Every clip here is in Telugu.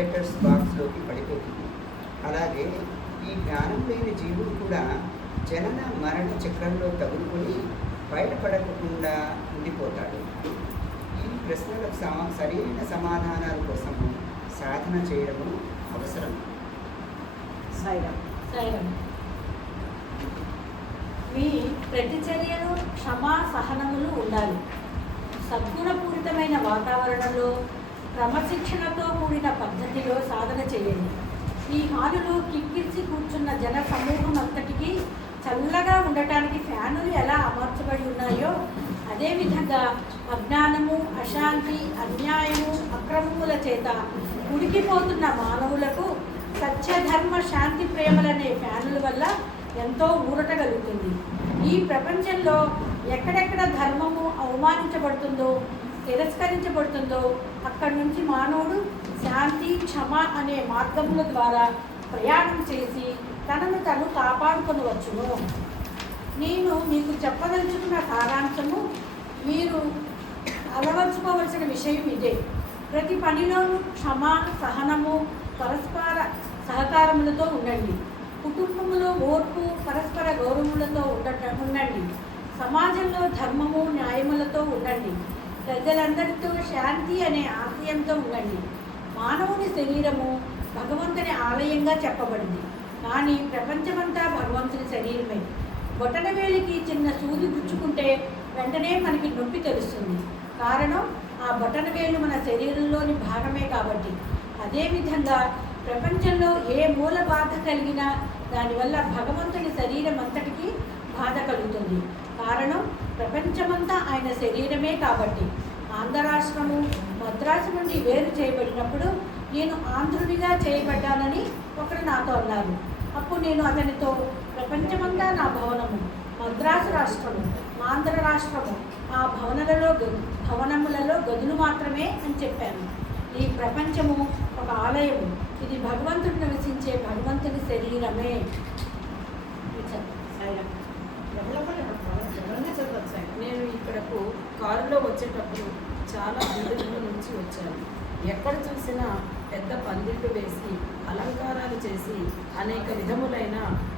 లెటర్స్ బాక్స్లోకి పడిపోతుంది. అలాగే ఈ జ్ఞానం లేని జీవుడు కూడా జనన మరణ చక్రంలో తగులుకొని బయటపడకుండా ఉండిపోతాడు. ఈ ప్రశ్నలకు సరైన సమాధానాల కోసం సాధన చేయడము అవసరం. మీ ప్రతిచర్యలు క్షమా సహనములు ఉండాలి. సద్గుణపూరితమైన వాతావరణంలో క్రమశిక్షణతో కూడిన పద్ధతిలో సాధన చేయండి. ఈ హాలులో కిక్కిరిసి కూర్చున్న జన సమూహం అంతటికీ చల్లగా ఉండటానికి ఫ్యానులు ఎలా అమర్చబడి ఉన్నాయో అదేవిధంగా అజ్ఞానము, అశాంతి, అన్యాయము, అక్రమముల చేత ఉడికిపోతున్న మానవులకు సత్యధర్మ శాంతి ప్రేమలనే ఫ్యానుల వల్ల ఎంతో ఊరట కలుగుతుంది. ఈ ప్రపంచంలో ఎక్కడెక్కడ ధర్మము అవమానించబడుతుందో, తిరస్కరించబడుతుందో అక్కడి నుంచి మానవుడు శాంతి, క్షమ అనే మార్గముల ద్వారా ప్రయాణం చేసి తనను తను కాపాడుకొనవచ్చును. నేను మీకు చెప్పదలుచుకున్న సారాంశము మీరు అలవర్చుకోవలసిన విషయం ఇదే. ప్రతి పనిలోనూ క్షమ, సహనము, పరస్పర సహకారములతో ఉండండి. కుటుంబంలో ఓర్పు, పరస్పర గౌరవములతో ఉండండి. సమాజంలో ధర్మము, న్యాయములతో ఉండండి. ప్రజలందరితో శాంతి అనే ఆశయంతో ఉండండి. మానవుని శరీరము భగవంతుని ఆలయంగా చెప్పబడింది, కానీ ప్రపంచమంతా భగవంతుని శరీరమే. బొటనవేలికి చిన్న సూది గుచ్చుకుంటే వెంటనే మనకి నొప్పి తెలుస్తుంది. కారణం ఆ బొటనవేలు మన శరీరంలోని భాగమే కాబట్టి. అదేవిధంగా ప్రపంచంలో ఏ మూల బాధ కలిగినా దానివల్ల భగవంతుని శరీరం అంతటికీ బాధ కలుగుతుంది. కారణం ప్రపంచమంతా ఆయన శరీరమే కాబట్టి. ఆంధ్ర రాష్ట్రము మద్రాసు నుండి వేరు చేయబడినప్పుడు నేను ఆంధ్రునిగా చేయబడ్డానని ఒకరు నాతో అన్నారు. అప్పుడు నేను అతనితో ప్రపంచమంతా నా భవనము, మద్రాసు రాష్ట్రము, ఆంధ్ర రాష్ట్రము ఆ భవనములలో గదులు మాత్రమే అని చెప్పాను. ఈ ప్రపంచము ఒక ఆలయము. ఇది భగవంతుడు నివసించే భగవంతుని శరీరమే. నేను ఇక్కడకు కారులో వచ్చేటప్పుడు చాలా ఊళ్ళ నుంచి వచ్చాను. ఎక్కడ చూసినా పెద్ద పందిళ్ళు వేసి అలంకారాలు చేసి అనేక విధములైన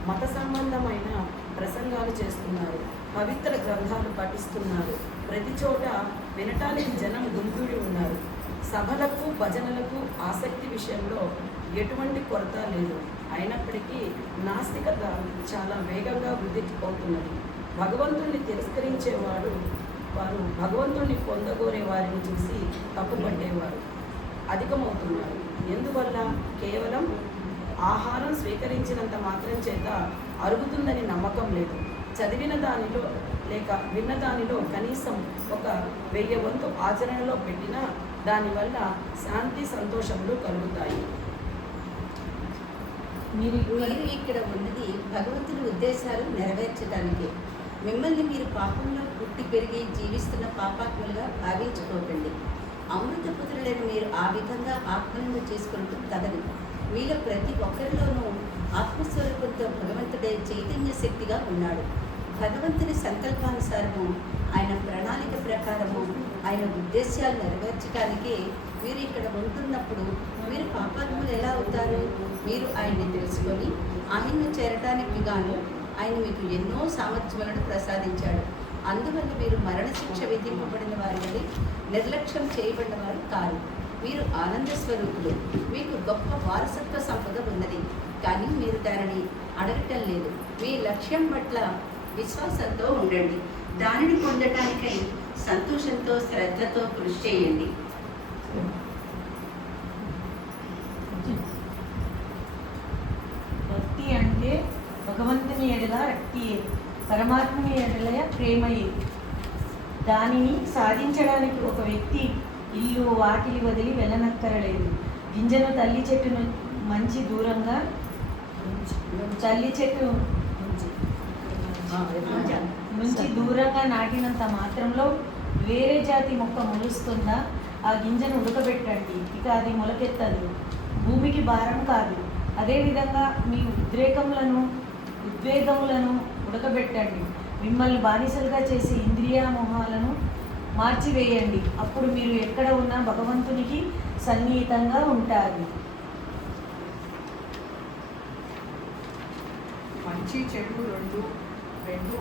మత సంబంధమైన ప్రసంగాలు చేస్తున్నారు. పవిత్ర గ్రంథాలు పఠిస్తున్నారు. ప్రతి చోట వినటానికి జనం గుంపుడి ఉన్నారు. సభలకు, భజనలకు ఆసక్తి విషయంలో ఎటువంటి కొరత లేదు. అయినప్పటికీ నాస్తికత చాలా వేగంగా వృద్ధి అవుతున్నది. భగవంతుణ్ణి తిరస్కరించేవారు వారు భగవంతుణ్ణి పొందగోరే వారిని చూసి తప్పుపట్టేవారు అధికమవుతున్నారు. ఎందువల్ల? కేవలం ఆహారం స్వీకరించినంత మాత్రం చేత అరుగుతుందని నమ్మకం లేదు. చదివిన దానిలో లేక విన్న దానిలో కనీసం ఒక 1000 వంతు ఆచరణలో పెట్టినా దానివల్ల శాంతి, సంతోషములు కలుగుతాయి. మీరు ఇక్కడ ఉన్నది భగవంతుని ఉద్దేశాలు నెరవేర్చడానికి. మిమ్మల్ని మీరు పాపంలో పుట్టి పెరిగి జీవిస్తున్న పాపాత్ములుగా భావించుకోకండి. అమృతపుత్రులైన మీరు ఆ విధంగా ఆత్మలను చేసుకుంటూ తగదు. మీలో ప్రతి ఒక్కరిలోనూ ఆత్మస్వరూపంతో భగవంతుడే చైతన్య శక్తిగా ఉన్నాడు. భగవంతుని సంకల్పానుసారము, ఆయన ప్రణాళిక ప్రకారము, ఆయన ఉద్దేశాలు నెరవేర్చడానికి మీరు ఇక్కడ ఉంటున్నప్పుడు మీరు పాపాత్ములు ఎలా అవుతారు? మీరు ఆయన్ని తెలుసుకొని ఆయన్ను చేరడానికి గాను ఆయన మీకు ఎన్నో సామర్థ్యములను ప్రసాదించాడు. అందువల్ల మీరు మరణశిక్ష విధింపబడిన వారి వల్ల నిర్లక్ష్యం చేయబడిన వారు కాదు. మీరు ఆనంద స్వరూపులు. మీకు గొప్ప వారసత్వ సంపద ఉన్నది, కానీ మీరు దానిని అడగటం లేదు. మీ లక్ష్యం పట్ల విశ్వాసంతో ఉండండి. దానిని పొందటానికై సంతోషంతో, శ్రద్ధతో కృషి చేయండి. భక్తి అంటే భగవంతుని ఎడల రక్తియే, పరమాత్మని ఎడల ప్రేమయే. దానిని సాధించడానికి ఒక వ్యక్తి ఇల్లు వాకిలి వదిలి వెళ్ళనక్కరలేదు. గింజను తల్లి చెట్టును మంచి దూరంగా నుంచి దూరంగా నాటినంత మాత్రంలో వేరే జాతి మొక్క మొలుస్తుందా? ఆ గింజను ఉడకబెట్టండి, ఇక అది మొలకెత్తదు, భూమికి భారం కాదు. అదేవిధంగా మీ ఉద్వేగములను ఉడకబెట్టండి. మిమ్మల్ని బానిసలుగా చేసి ఇంద్రియామోహాలను మార్చివేయండి. అప్పుడు మీరు ఎక్కడ ఉన్నా భగవంతునికి సన్నిహితంగా ఉంటారు. మంచి చెడు రెండు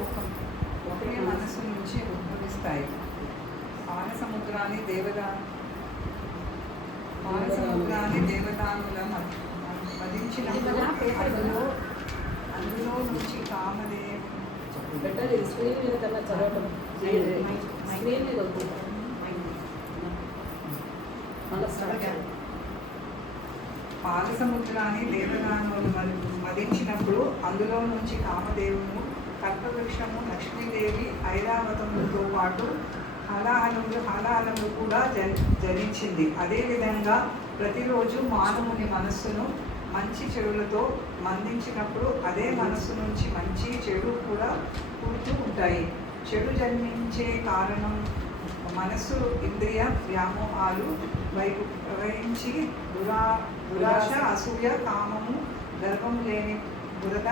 ఒకే మనసు నుంచి ఉద్భవిస్తాయి. పాలసముద్రాన్ని దేవదానుల మదించినప్పుడు అందులో నుంచి కామదేవ్ బెటర్ స్క్రీన్ మీద కన్నా చదవటం స్క్రీన్ మీద వద్దు. పాలసముద్రాన్ని దేవదానులు మదించినప్పుడు అందులో నుంచి కామదేవును, కల్పవృక్షము, లక్ష్మీదేవి, ఐరావతములతో పాటు హలాహలములు కూడా జనించింది. అదేవిధంగా ప్రతిరోజు మానవుని మనస్సును మంచి చెడులతో మందించినప్పుడు అదే మనస్సు నుంచి మంచి చెడు కూడా పుడుతూ ఉంటాయి. చెడు జన్మించే కారణం మనస్సు ఇంద్రియ వ్యామోహాలు వహించి దురాశ, అసూయ, కామము, గర్వం లేని బురద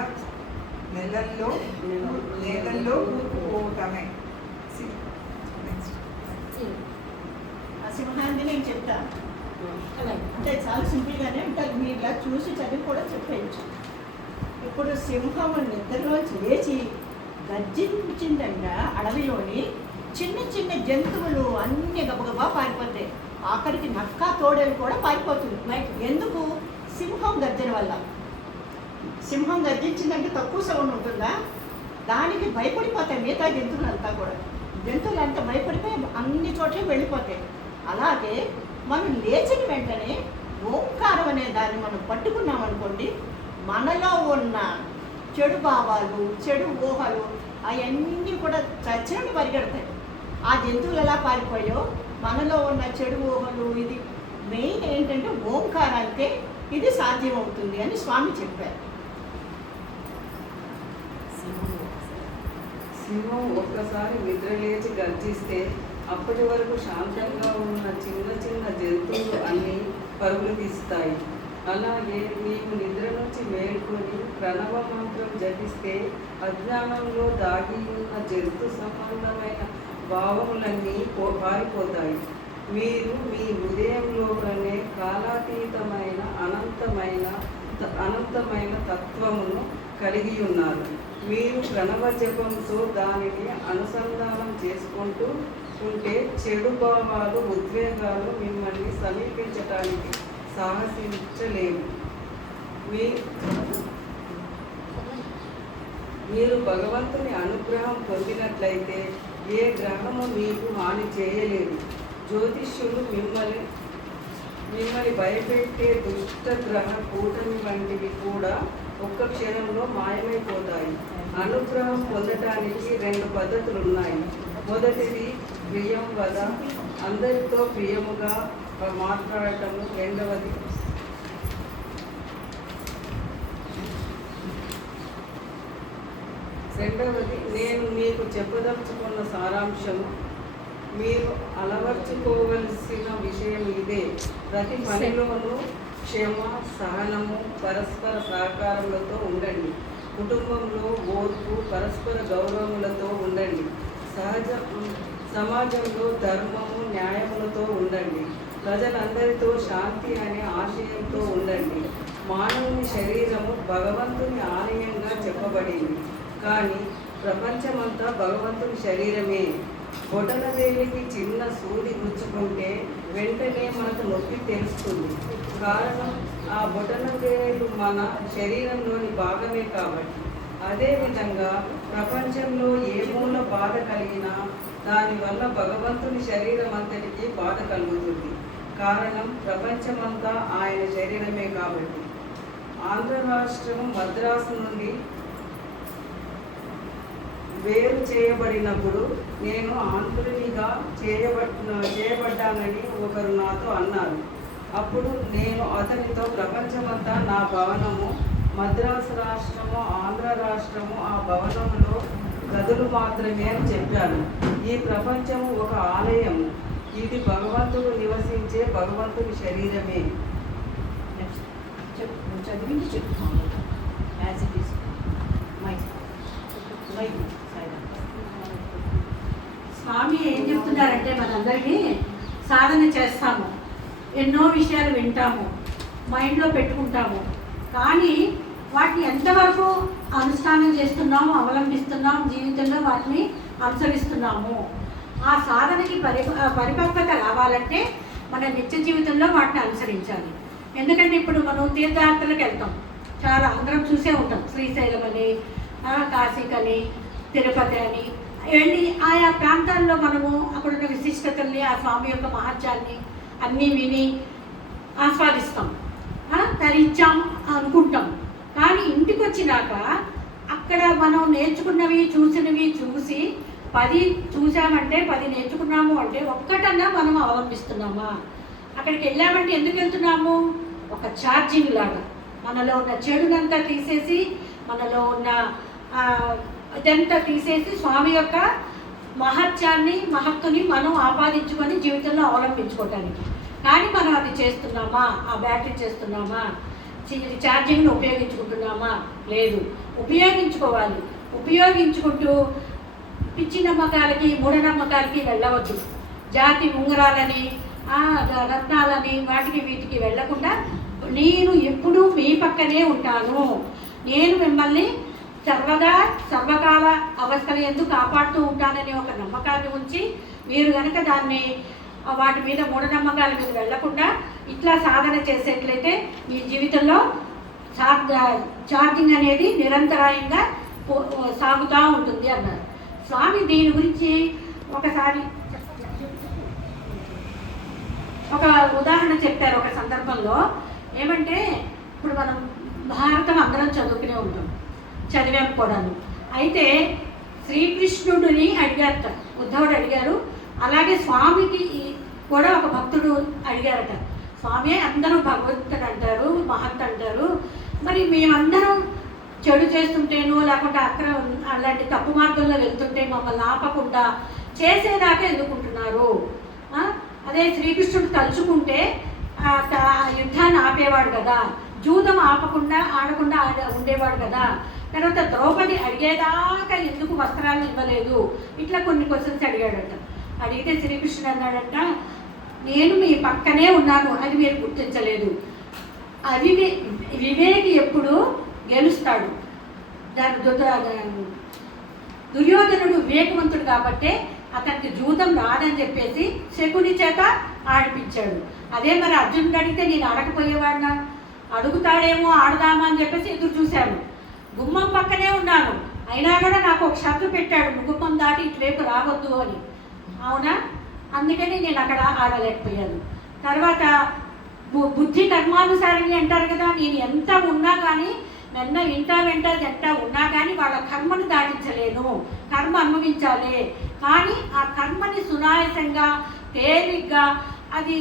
నేలల్లో కూరుకుపోవటమే. ఆ సింహాన్ని నేను చెప్తాను. అంటే చాలా సింపుల్గానే ఉంటుంది. మీరు ఇలా చూసి చదివి కూడా చెప్పేయచ్చు. ఇప్పుడు సింహం నిద్రలోంచి లేచి గర్జించిందంట. అడవిలోని చిన్న చిన్న జంతువులు అన్ని గబగబా పారిపోతాయి. ఆఖరికి నక్క, తోడేలు కూడా పారిపోతుంది. ఎందుకు? సింహం గర్జన వల్ల. సింహం గర్జించిందంటే తక్కువ సౌండ్ ఉంటుందా? దానికి భయపడిపోతాయి మిగతా జంతువులంతా కూడా. జంతువులంతా భయపడిపోయి అన్ని చోట్ల వెళ్ళిపోతాయి. అలాగే మనం లేచిన వెంటనే ఓంకారం అనే దాన్ని మనం పట్టుకున్నాం అనుకోండి, మనలో ఉన్న చెడు భావాలు, చెడు ఊహలు అవన్నీ కూడా చచ్చినట్టు పరిగెడతాయి. ఆ జంతువులు ఎలా పారిపోయో మనలో ఉన్న చెడు ఊహలు, ఇది మెయిన్ ఏంటంటే ఓంకారానికే ఇది సాధ్యమవుతుంది అని స్వామి చెప్పారు. సింహం ఒక్కసారి నిద్రలేచి గర్జిస్తే అప్పటి వరకు శాంతంగా ఉన్న చిన్న చిన్న జంతువులు అన్నీ పరుగులు తీస్తాయి. అలాగే నీవు నిద్ర నుంచి మేల్కొని ప్రణవ మంత్రం జపిస్తే అజ్ఞానంలో దాగి ఉన్న జంతు సంబంధమైన భావములన్నీ పారిపోతాయి. మీరు మీ హృదయంలోనే కాలాతీతమైన అనంతమైన తత్వమును కలిగి ఉన్నారు. మీరు ప్రణవ జపంతో దానిని అనుసంధానం చేసుకుంటూ ఉంటే చెడు భావాలు, ఉద్వేగాలు మిమ్మల్ని సమీపించటానికి సాహసించలేవు. మీరు భగవంతుని అనుగ్రహం పొందినట్లయితే ఏ గ్రహము మీకు హాని చేయలేదు. జ్యోతిష్యులు మిమ్మల్ని భయపెట్టే దుష్ట గ్రహ కూటమి వంటివి కూడా ఒక్క క్షణంలో మాయమైపోతాయి. అనుగ్రహం పొందటానికి 2 పద్ధతులు ఉన్నాయి. మొదటిది ప్రియం వద, అందరితో ప్రియముగా మాట్లాడటము. రెండవది నేను మీకు చెప్పదలుచుకున్న సారాంశము. మీరు అలవర్చుకోవలసిన విషయం ఇదే. ప్రతి పనిలోనూ క్షమ, సహనము, పరస్పర సహకారములతో ఉండండి. కుటుంబంలో ఓర్పు, పరస్పర గౌరవములతో ఉండండి. సమాజంలో ధర్మము, న్యాయములతో ఉండండి. ప్రజలందరితో శాంతి అనే ఆశయంతో ఉండండి. మానవుని శరీరము భగవంతుని ఆలయంగా చెప్పబడింది, కానీ ప్రపంచమంతా భగవంతుని శరీరమే. బొటనవేలికి చిన్న సూది గుచ్చుకుంటే వెంటనే మనకు నొప్పి తెలుస్తుంది. కారణం ఆ బొటనవేలు మన శరీరంలోని భాగమే కాబట్టి. అదేవిధంగా ప్రపంచంలో ఏ మూల బాధ కలిగినా దానివల్ల భగవంతుని శరీరం అంతటికీ బాధ కలుగుతుంది. కారణం ప్రపంచమంతా ఆయన శరీరమే కాబట్టి. ఆంధ్ర రాష్ట్రం మద్రాసు నుండి వేరు చేయబడినప్పుడు నేను ఆంధ్రునిగా చేయబడ్డానని ఒకరు నాతో అన్నారు. అప్పుడు నేను అతనితో ప్రపంచమంతా నా భవనము, మద్రాసు రాష్ట్రము, ఆంధ్ర రాష్ట్రము ఆ భవనంలో గదులు మాత్రమే అని చెప్పాను. ఈ ప్రపంచము ఒక ఆలయము. ఇది భగవంతుడు నివసించే భగవంతుని శరీరమే. చదివింది చెప్తాను. యాజ్ ఇట్ ఈస్ స్వామి ఏం చెప్తున్నారంటే మనందరికీ సాధన చేస్తాము, ఎన్నో విషయాలు వింటాము, మైండ్లో పెట్టుకుంటాము, కానీ వాటిని ఎంతవరకు అనుష్ఠానం చేస్తున్నాము, అవలంబిస్తున్నాం, జీవితంలో వాటిని అనుసరిస్తున్నాము. ఆ సాధనకి పరిపక్వత రావాలంటే మన నిత్య జీవితంలో వాటిని అనుసరించాలి. ఎందుకంటే ఇప్పుడు మనం తీర్థయాత్రలకు వెళ్తాం, చాలా అందరం చూసే ఉంటాం. శ్రీశైలం అని, కాశీకని, తిరుపతి అని వెళ్ళి ఆయా ప్రాంతాల్లో మనము అక్కడున్న విశిష్టతల్ని, ఆ స్వామి యొక్క మహత్యాన్ని అన్నీ విని ఆస్వాదిస్తాం, తరించాం అనుకుంటాం. కానీ ఇంటికి వచ్చినాక అక్కడ మనం నేర్చుకున్నవి చూసినవి చూసి 10 చూసామంటే 10 నేర్చుకున్నాము అంటే ఒక్కటన్నా మనం అవలంబిస్తున్నామా? అక్కడికి వెళ్ళామంటే ఎందుకు వెళ్తున్నాము? ఒక ఛార్జింగ్ లాగా మనలో ఉన్న చెడునంతా తీసేసి, మనలో ఉన్న ఇదంతా తీసేసి స్వామి యొక్క మహత్యాన్ని, మహత్తుని మనం ఆపాదించుకొని జీవితంలో అవలంబించుకోవటానికి. కానీ మనం అది చేస్తున్నామా? ఆ బ్యాటరీ చేస్తున్నామా? ఛార్జింగ్ను ఉపయోగించుకుంటున్నామా? లేదు. ఉపయోగించుకోవాలి. ఉపయోగించుకుంటూ పిచ్చి నమ్మకాలకి, మూఢనమ్మకాలకి వెళ్ళవద్దు. జాతి ఉంగరాలని, రత్నాలని, వాటికి వీటికి వెళ్ళకుండా నేను ఎప్పుడూ మీ పక్కనే ఉంటాను, నేను మిమ్మల్ని సర్వదా సర్వకాల అవస్థలు ఎందుకు కాపాడుతూ ఉంటానని ఒక నమ్మకాన్ని ఉంచి మీరు కనుక దాన్ని వాటి మీద మూఢనమ్మకాల మీద వెళ్లకుండా ఇట్లా సాధన చేసేట్లయితే మీ జీవితంలో ఛార్జింగ్ అనేది నిరంతరాయంగా సాగుతూ ఉంటుంది అన్నారు స్వామి. దీని గురించి ఒకసారి ఒక ఉదాహరణ చెప్పారు. ఒక సందర్భంలో ఏమంటే, ఇప్పుడు మనం భారతం అందరం చదువుకునే ఉంటాం, చదివాం కూడాను. అయితే శ్రీకృష్ణుడిని అడిగారట, ఉద్ధవుడు అడిగారు. అలాగే స్వామికి కూడా ఒక భక్తుడు అడిగారట, స్వామి అందరూ భగవంతుడు అంటారు, మహత్ అంటారు, మరి మేమందరం చెడు చేస్తుంటేను లేకుంటే అలాంటి తప్పు మార్గంలో వెళ్తుంటే మమ్మల్ని ఆపకుండా చేసేదాకా ఎందుకుంటున్నారు? అదే శ్రీకృష్ణుడు తలుచుకుంటే యుద్ధాన్ని ఆపేవాడు కదా, జూదం ఆడకుండా ఉండేవాడు కదా. తర్వాత ద్రౌపది అడిగేదాకా ఎందుకు వస్త్రాలు ఇవ్వలేదు? ఇట్లా కొన్ని క్వశ్చన్స్ అడిగాడట. అడిగితే శ్రీకృష్ణుడు అన్నాడట, నేను మీ పక్కనే ఉన్నాను, అది మీరు గుర్తించలేదు. వివేకి ఎప్పుడు గెలుస్తాడు. దుర్యోధనుడు వివేకవంతుడు కాబట్టే అతనికి జూదం రాదని చెప్పేసి శకుని చేత ఆడిపించాడు. అదే మరి అర్జునుడు అడిగితే నేను అడగపోయేవాడినా? అడుగుతాడేమో, ఆడదామా అని చెప్పేసి ఎదురు చూశాను. గుమ్మం పక్కనే ఉన్నాను, అయినా కూడా నాకు ఒక షరతు పెట్టాడు, గుమ్మం దాటి ఇటువైపు రావద్దు అని. అవునా? అందుకని నేను అక్కడ ఆడలేకపోయాను. తర్వాత బుద్ధి కర్మానుసారంగా అంటారు కదా, నేను ఎంత ఉన్నా కానీ వెంట ఎంత ఉన్నా కానీ వాళ్ళ కర్మను దాటించలేను, కర్మ అనుభవించాలి. కానీ ఆ కర్మని సునాయాసంగా, తేలిగ్గా, అది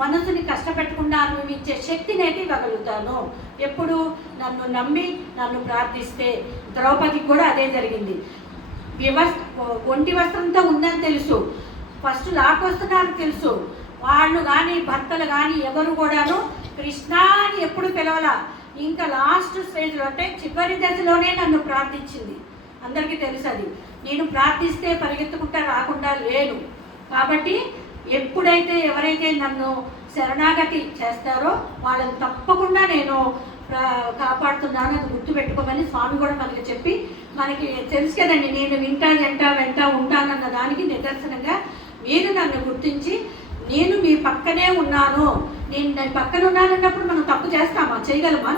మనసుని కష్టపెట్టకుండా అనుభవించే శక్తిని అయితే ఇవ్వగలుగుతాను ఎప్పుడు నన్ను నమ్మి నన్ను ప్రార్థిస్తే. ద్రౌపదికి కూడా అదే జరిగింది. ఒంటి వస్త్రంతో ఉందని తెలుసు, ఫస్ట్ లాక్కొస్తున్నారు తెలుసు, వాళ్ళు కానీ భర్తలు కానీ ఎవరు కూడాను కృష్ణ అని ఎప్పుడు పిలవాల. ఇంకా లాస్ట్ స్టేజ్లో అంటే చివరి దశలోనే నన్ను ప్రార్థించింది. అందరికీ తెలుసు అది. నేను ప్రార్థిస్తే పరిగెత్తుకుంటా రాకుండా లేను. కాబట్టి ఎప్పుడైతే ఎవరైతే నన్ను శరణాగతి చేస్తారో వాళ్ళని తప్పకుండా నేను కాపాడుతున్నాను, అది గుర్తుపెట్టుకోమని స్వామి కూడా మనకి చెప్పి, మనకి తెలుసు కదండి, నేను వెంట ఉంటానన్న దానికి నిదర్శనంగా మీరు నన్ను గుర్తించి నేను మీ పక్కనే ఉన్నాను, నేను పక్కన ఉన్నానన్నప్పుడు మనం తప్పు చేస్తామా? చేయగలమా?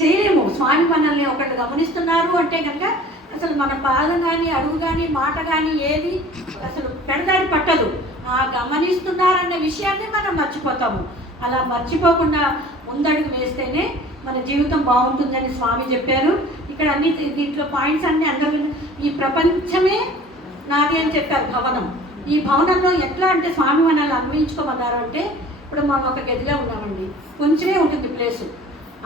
చేయలేము. స్వామి మనల్ని ఒకళ్ళు గమనిస్తున్నారు అంటే కనుక అసలు మన పాదం కానీ, అడుగు కానీ, మాట కానీ ఏది అసలు పెడదారి పట్టదు. ఆ గమనిస్తున్నారన్న విషయాన్ని మనం మర్చిపోతాము. అలా మర్చిపోకుండా ముందడుగు వేస్తేనే మన జీవితం బాగుంటుందని స్వామి చెప్పారు. ఇక్కడ అన్ని దీంట్లో పాయింట్స్ అన్నీ అందరూ, ఈ ప్రపంచమే నాది అని చెప్పారు భవనం. ఈ భవనంలో ఎట్లా అంటే స్వామి మనల్ని అన్వయించుకోమన్నారు అంటే, ఇప్పుడు మనం ఒక గదిలో ఉన్నామండి, కొంచెమే ఉంటుంది ప్లేసు.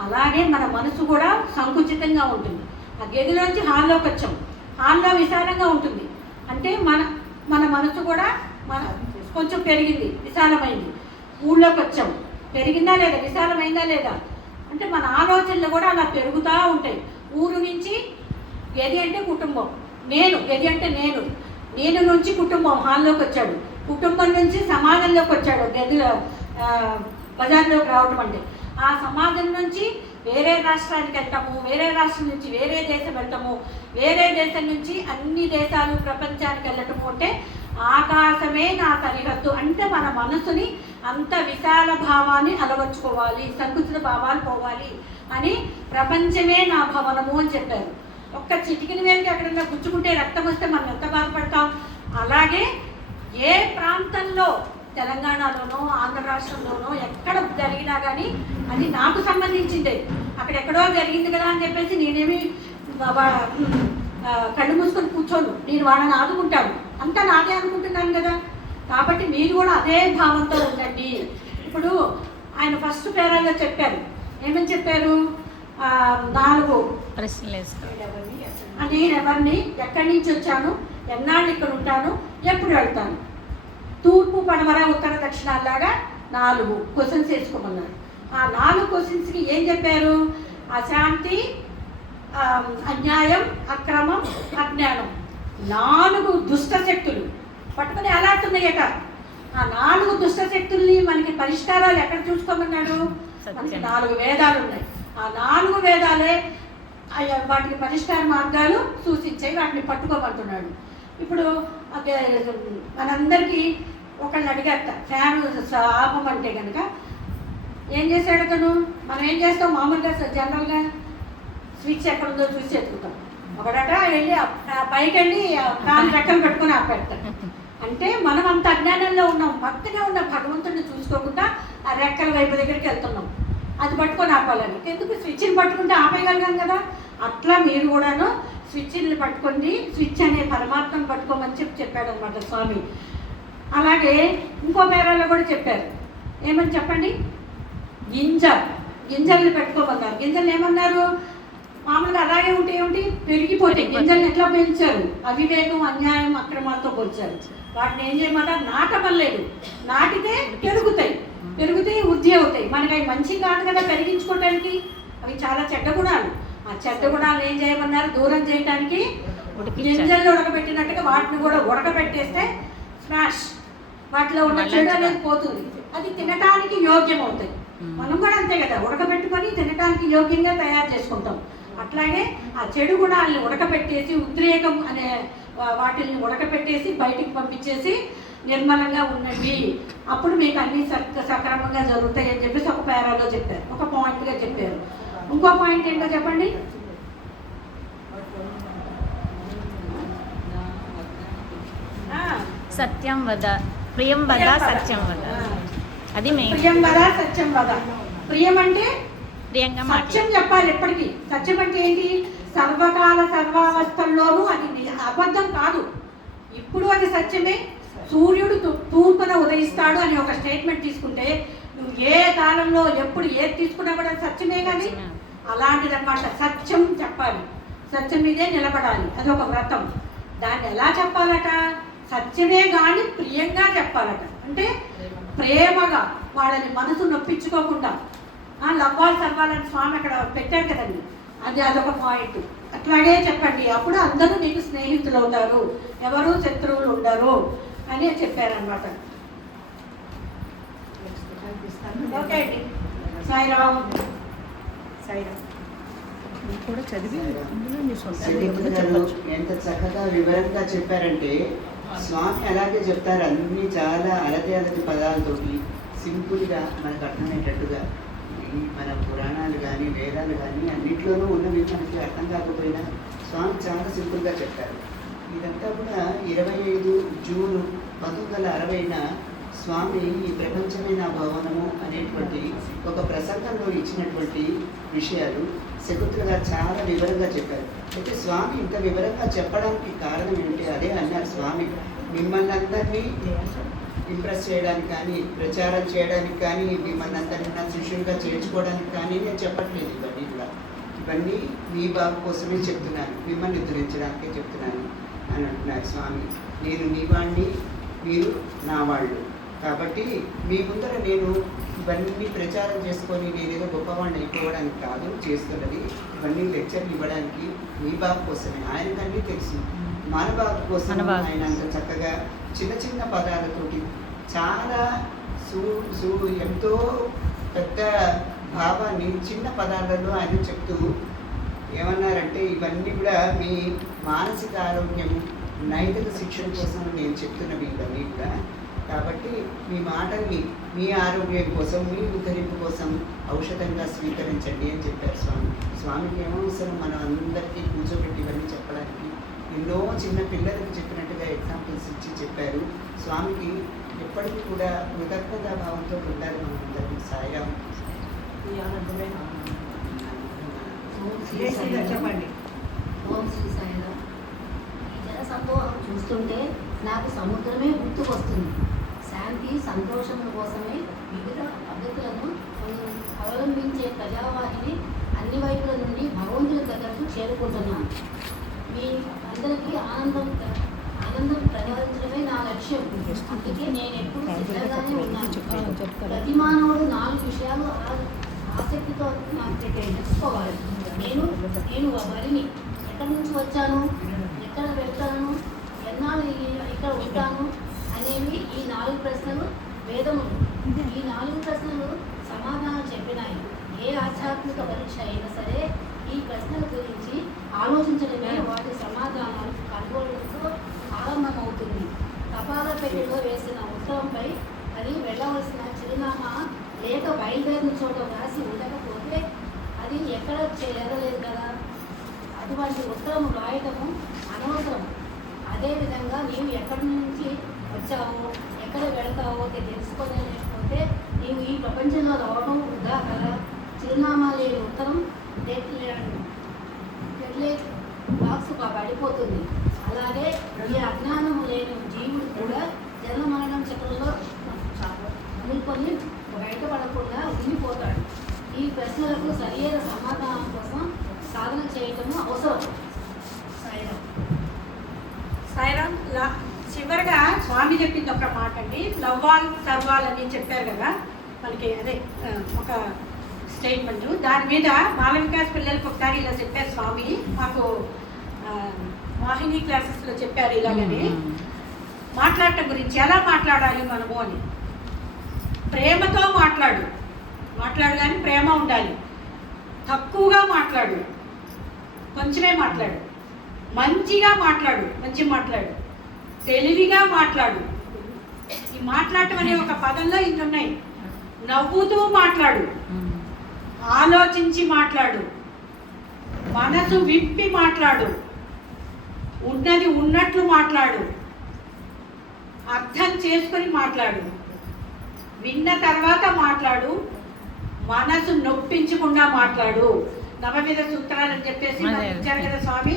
అలాగే మన మనసు కూడా సంకుచితంగా ఉంటుంది. ఆ గదిలోంచి హాల్లోకి వచ్చాం, హాల్లో విశాలంగా ఉంటుంది అంటే మన మనసు కూడా కొంచెం పెరిగింది, విశాలమైంది. ఊళ్ళోకి వచ్చాం, పెరిగిందా లేదా, విశాలమైందా లేదా అంటే మన ఆలోచనలు కూడా అలా పెరుగుతూ ఉంటాయి. ఊరు నుంచి గది అంటే కుటుంబం, గది అంటే నేను నుంచి కుటుంబం హాల్లోకి వచ్చాడు, కుటుంబం నుంచి సమాజంలోకి వచ్చాడు, గదిలో బజార్లోకి రావటం అంటే ఆ సమాజం నుంచి వేరే రాష్ట్రానికి వెళ్తాము, వేరే రాష్ట్రం నుంచి వేరే దేశం వెళ్తాము, వేరే దేశం నుంచి అన్ని దేశాలు ప్రపంచానికి వెళ్ళటము అంటే ఆకాశమే నా సరిహద్దు. అంటే మన మనసుని అంత విశాల భావాన్ని అలవర్చుకోవాలి, సంకుచిత భావాలు పోవాలి అని ప్రపంచమే నా భవనము అని చెప్పారు. ఒక్క చిటికిన వేలకి ఎక్కడన్నా గుచ్చుకుంటే రక్తం వస్తే మనం ఎంత బాధపడతాం. అలాగే ఏ ప్రాంతంలో తెలంగాణలోనో ఆంధ్ర రాష్ట్రంలోనో ఎక్కడ జరిగినా కానీ అది నాకు సంబంధించిందే. అక్కడెక్కడో జరిగింది కదా అని చెప్పేసి నేనేమి కళ్ళు మూసుకొని కూర్చోను, నేను వాళ్ళని ఆదుకుంటాను, అంతా నాదే అనుకుంటున్నాను కదా. కాబట్టి మీరు కూడా అదే భావంతో ఉండండి. ఇప్పుడు ఆయన ఫస్ట్ పేరాలో చెప్పారు, ఏమని చెప్పారు, 4 ప్రశ్నలు వేస్తారు. నేను ఎవరిని, ఎక్కడి నుంచి వచ్చాను, ఎన్నాళ్ళు ఇక్కడ ఉంటాను, ఎప్పుడు వెళ్తాను, తూర్పు పడమర ఉత్తర దక్షిణాల్లాగా 4 క్వశ్చన్స్ వేసుకోమన్నారు. ఆ 4 క్వశ్చన్స్కి ఏం చెప్పారు, అశాంతి, అన్యాయం, అక్రమం, అజ్ఞానం, 4 దుష్ట శక్తులు పట్టుకుని ఎలాడుతున్నాయట. ఆ 4 దుష్ట శక్తుల్ని మనకి పరిష్కారాలు ఎక్కడ చూసుకోమన్నాడు, మనకి 4 వేదాలు ఉన్నాయి. ఆ 4 వేదాలే వాటికి పరిష్కార మార్గాలు సూచించాయి, వాటిని పట్టుకోమంటున్నాడు. ఇప్పుడు మనందరికీ ఒకళ్ళు అడిగారట, ఫ్యాన్ ఆపమంటే కనుక ఏం చేశాడు అతను. మనం ఏం చేస్తాం మామూలుగా జనరల్గా, స్విచ్ ఎక్కడ ఉందో చూసి ఎత్తుకుతాం. ఒకడట వెళ్ళి పైకి వెళ్ళి ఫ్యాన్ రెక్కలు పెట్టుకుని ఆపెడతాడు. అంటే మనం అంత అజ్ఞానంలో ఉన్నాం, భక్తిగా ఉన్న భగవంతుడిని చూసుకోకుండా ఆ రెక్కల వైపు దగ్గరికి వెళ్తున్నాం, అది పట్టుకొని ఆపాలని. ఎందుకు స్విచ్ని పట్టుకుంటే ఆపేయగలిగాం కదా. అట్లా మీరు కూడాను స్విచ్ని పట్టుకోండి, స్విచ్ అనే పరమాత్మను పట్టుకోమని చెప్పాడు అనమాట స్వామి. అలాగే ఇంకో పేరాలో కూడా చెప్పారు, ఏమని చెప్పండి, గింజల్ని పెట్టుకోమన్నారు. గింజలు ఏమన్నారు, మామూలుగా అలాగే ఉంటే ఏమిటి, పెరిగిపోతాయి. గింజల్ని ఎట్లా పెంచారు, అవివేకం, అన్యాయం, అక్రమాలతో పోల్చారు. వాటిని ఏం చేయమంటారు, నాటమలేదు, నాటితే పెరుగుతాయి, వృద్ధి అవుతాయి. మనకి అవి మంచి కాదు కదా పెరిగించుకోవడానికి, అవి చాలా చెడ్డ గుణాలు. ఆ చెడ్డ గుణాలు ఏం చేయమన్నారు, దూరం చేయడానికి గింజల్ని ఉడకబెట్టినట్టుగా వాటిని కూడా ఉడకబెట్టేస్తే స్మాష్, వాటిలో ఉన్న చెడు అనేది పోతుంది, అది తినటానికి యోగ్యం అవుతాయి. మనం కూడా అంతే కదా, ఉడకబెట్టుకొని తినటానికి యోగ్యంగా తయారు చేసుకుంటాం. అట్లాగే ఆ చెడు గుణాలని ఉడకబెట్టేసి, ఉద్రేకం అనే వాటిని ఉడకబెట్టేసి బయటికి పంపించేసి నిర్మలంగా ఉండండి, అప్పుడు మీకు అన్ని సక్రమంగా జరుగుతాయి అని చెప్పేసి ఒక పేరాలో చెప్పారు, ఒక పాయింట్గా చెప్పారు. ఇంకో పాయింట్ ఏంటో చెప్పండి. సత్యం వద, ప్రియం వద, సత్యం వద, అది మెయిన్. ప్రియం వద, సత్యం వద. ప్రియం అంటే ప్రియంగా సత్యం చెప్పాలి ఎప్పటికీ. సత్యం అంటే ఏంటి, సర్వకాల సర్వావస్థల్లోనూ అది అబద్ధం కాదు, ఇప్పుడు అది సత్యమే. సూర్యుడు తూర్పున ఉదయిస్తాడు అని ఒక స్టేట్మెంట్ తీసుకుంటే నువ్వు ఏ కాలంలో ఎప్పుడు ఏది తీసుకున్నా కూడా సత్యమే. కానీ అలాంటిది అన్నమాట, సత్యం చెప్పాలి, సత్యం మీదే నిలబడాలి, అది ఒక వ్రతం. దాన్ని ఎలా చెప్పాలట, సత్యమే కానీ ప్రియంగా చెప్పాలట. అంటే ప్రేమగా, వాళ్ళని మనసు నొప్పించుకోకుండా. లవ్వాలి సర్వాలని స్వామి అక్కడ పెట్టారు కదండి, అదొక పాయింట్. అట్లాగే చెప్పండి, అప్పుడు అందరూ నీకు స్నేహితులు అవుతారు, ఎవరు శత్రువులు ఉండరు అని చెప్పారనమాట. ఓకే అండి, సాయిరామ్. కూడా చదివి ఎంత చక్కగా వివరంగా చెప్పారంటే, స్వామి అలాగే చెప్తారు, అన్ని చాలా అలతి పదాలతోటి సింపుల్గా మనకు అర్థమయ్యేటట్టుగా. మన పురాణాలు కానీ వేదాలు కానీ అన్నింటిలోనూ ఉన్నవి మనకి అర్థం కాకపోయినా స్వామి చాలా సింపుల్గా చెప్పారు. ఇదంతా కూడా 25 జూన్ 1960న స్వామి ఈ ప్రపంచమే నా భవనము అనేటువంటి ఒక ప్రసంగంలో ఇచ్చినటువంటి విషయాలు శకుంతల చాలా వివరంగా చెప్పారు. అయితే స్వామి ఇంత వివరంగా చెప్పడానికి కారణం ఏమిటి, అదే అన్నారు స్వామి, మిమ్మల్ని అందరినీ ఇంప్రెస్ చేయడానికి కానీ, ప్రచారం చేయడానికి కానీ, మిమ్మల్ని అందరినీ నా శిష్యులుగా చేర్చుకోవడానికి కానీ నేను చెప్పట్లేదు. ఇవన్నీ కూడా ఇవన్నీ మీ బాబు కోసమే చెప్తున్నాను, మిమ్మల్ని ఉద్ధరించడానికే చెప్తున్నాను అని అంటున్నారు స్వామి. నేను మీ వాడిని, మీరు నా వాళ్ళు, కాబట్టి మీ ముందర నేను ఇవన్నీ ప్రచారం చేసుకొని నేనేదో గొప్పవాడిని అయిపోవడానికి కాదు చేస్తున్నది, ఇవన్నీ లెక్చర్లు ఇవ్వడానికి మీ బాబు కోసమే. ఆయనకన్నీ తెలుసు, మన బాబు కోసం ఆయన అంత చక్కగా చిన్న చిన్న పదాలతోటి చాలా ఎంతో పెద్ద భావాన్ని చిన్న పదాలలో ఆయన చెప్తూ ఏమన్నారంటే, ఇవన్నీ కూడా మీ మానసిక ఆరోగ్యం, నైతిక శిక్షణ కోసం నేను చెప్తున్నవి ఇవన్నీ కూడా. కాబట్టి మీ మాటల్ని మీ ఆరోగ్యం కోసం, మీ ఉద్ధరింపు కోసం ఔషధంగా స్వీకరించండి అని చెప్పారు స్వామి. స్వామికి ఏమవసరం మనం అందరికీ కూర్చోబెట్టి ఇవన్నీ చెప్పడానికి? ఎన్నో చిన్న పిల్లలకు చెప్పినట్టుగా ఎగ్జాంపుల్స్ ఇచ్చి చెప్పారు. స్వామికి ఎప్పటికీ కూడా కృతజ్ఞతా భావంతో ఉండాలి మనం అందరికీ. సాయిరాం. చెప్పండి. ఓం శ్రీ సాయిరాం. ఈ జన సందోహం చూస్తుంటే నాకు సముద్రమే గుర్తుకొస్తుంది. శాంతి సంతోషముల కోసమే వివిధ పద్ధతులను అవలంబించే ప్రజావాహిని అన్ని వైపుల నుండి భగవంతుని దగ్గరకు చేరుకుంటున్నాను. మీ అందరికీ ఆనందం ప్రసాదించడమే నా లక్ష్యం. అందుకే నేను ఎప్పుడు సిద్ధంగానే ఉన్నాను. ప్రతి మానవుడు 4 విషయాలు ఆసక్తితో తెలుసుకోవాలి. నేను వరిని ఎక్కడి నుంచి వచ్చాను, ఎక్కడ వెళ్తాను, ఎన్నాళ్ళు ఇక్కడ ఉంటాను అనేవి ఈ 4 ప్రశ్నలు వేదములు. ఈ 4 ప్రశ్నలు సమాధానం చెప్పినాయి. ఏ ఆధ్యాత్మిక పరీక్ష అయినా సరే ఈ ప్రశ్నల గురించి ఆలోచించడమే వాటి సమాధానాలు కనుగొనడంతో ఆరంభమవుతుంది. తపాల పెట్టెలో వేసిన ఉత్తరంపై అది వెళ్ళవలసిన చిరునామా లేక బయలుదేరిన చోట రాసి ఉండకపోతే అది ఎక్కడ చేరలేదు కదా. అటువంటి ఉత్తరం రాయటము అనవసరం. అదేవిధంగా నీవు ఎక్కడి నుంచి వచ్చావో, ఎక్కడ వెళతావో తెలుసుకోలేకపోతే నీవు ఈ ప్రపంచంలో రావడం వృధా కదా. చిరునామా లేని ఉత్తరం డెడ్లైట్ బాక్స్ పడిపోతుంది. అలాగే ఈ అజ్ఞానము లేని జీవుడు కూడా జన్మ మరణం చక్రంలో అమ్ముకొని బయటపడకుండా ఉండిపోతాడు. ఈ ప్రశ్నలకు సరియైన సమాధానం కోసం సాధన చేయటము అవసరం. సాయిరామ్. చివరిగా స్వామి చెప్పింది ఒక మాట అండి, లవ్వాల్ సర్వాల్ అని చెప్పారు కదా మనకి. అదే ఒక స్టేట్మెంట్, దాని మీద బాల వికాస్ పిల్లలకి ఒకసారి ఇలా చెప్పారు స్వామి. మాకు వాహిని క్లాసెస్లో చెప్పారు ఇలాగని, మాట్లాడటం గురించి ఎలా మాట్లాడాలి మనము అని. ప్రేమతో మాట్లాడు కానీ ప్రేమ ఉండాలి. తక్కువగా మాట్లాడు, కొంచెమే మాట్లాడు. మంచిగా మాట్లాడు, మంచి మాట్లాడు. తెలివిగా మాట్లాడు. ఈ మాట్లాడటం అనే ఒక పదంలో ఇన్ని ఉన్నాయి. నవ్వుతూ మాట్లాడు, ఆలోచించి మాట్లాడు, మనసు విప్పి మాట్లాడు, ఉన్నది ఉన్నట్లు మాట్లాడు, అర్థం చేసుకొని మాట్లాడు, విన్న తర్వాత మాట్లాడు, మనసు నొప్పించకుండా మాట్లాడు. నవవిధ సూత్రాలు అని చెప్పేసి ఇచ్చారు కదా స్వామి.